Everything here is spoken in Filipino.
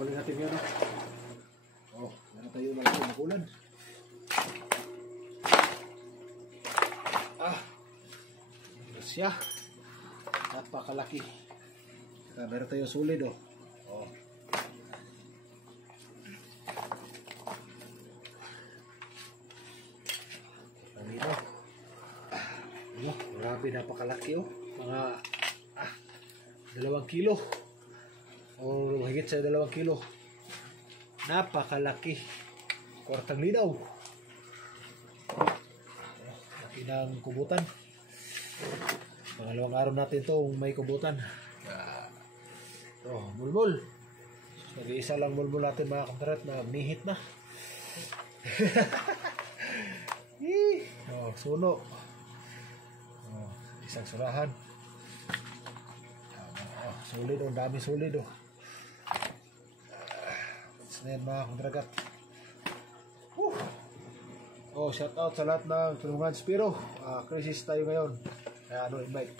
huli natin yun. Oh, meron tayo malaki na kulan. Siya. Napakalaki. Meron tayo solid oh. Oh. Pangino. Ano, grabe, napakalaki oh. Mga 2 kilo. O higit sa 2 kilo. Napakalaki. Kwartang linaw. Laki ng kubutan. Pangalawang araw natin itong may kubutan. Mulmul. Nag-iisa lang mulmul natin mga kaparat na nihit na. Suno. Isang surahan. Solid oh, dami solid oh. Yan mga kadragat. Shout out sa lahat ng tulungan Spiro. Crisis tayo ngayon. Kaya invite.